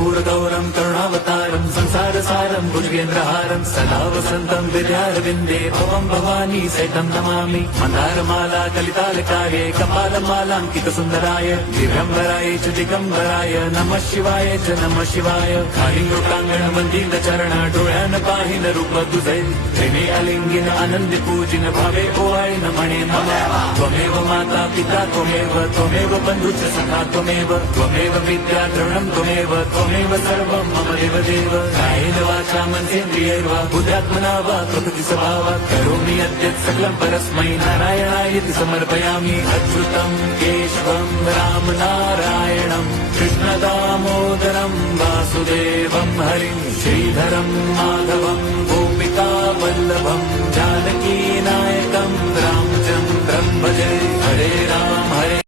कर्पूरगौरं करुणावतारं संसारसारं भुजगेन्द्रहारं सदा वसन्तं विद्यारविन्दे भवं भवानी सहितं नमामि मन्दारमाला कलितालकाये कपालमालाङ्कितसुन्दराय दिगम्बराय च दिगम्बराय नमः शिवाय च नमः शिवाय खाली लोकांगण वंदित चरण डोळ्यान पाहिन रूप तुझे प्रेमे अलिंगिन आनंदी पूजिन भावे ओवाळीन म्हणे नमः त्वमेव माता पिता त्वमेव बंधुच सखा त्वमेव विद्या द्रवणं त्वमेव सर्वं मम देव कायेन वाचा मनसेन्द्रियैर्वा बुद्ध्यात्मना वा प्रकृति स्वभावात् करोमि यद्यत् सकलं परस्मै नारायणायति समर्पयामि अच्युतं केशवं राम नारायणं कृष्णदामोदरं वासुदेवं हरिं श्रीधरं माधवं गोपिका वल्लभं जानकी नायकं रामचन्द्रं भजे हरे राम हरे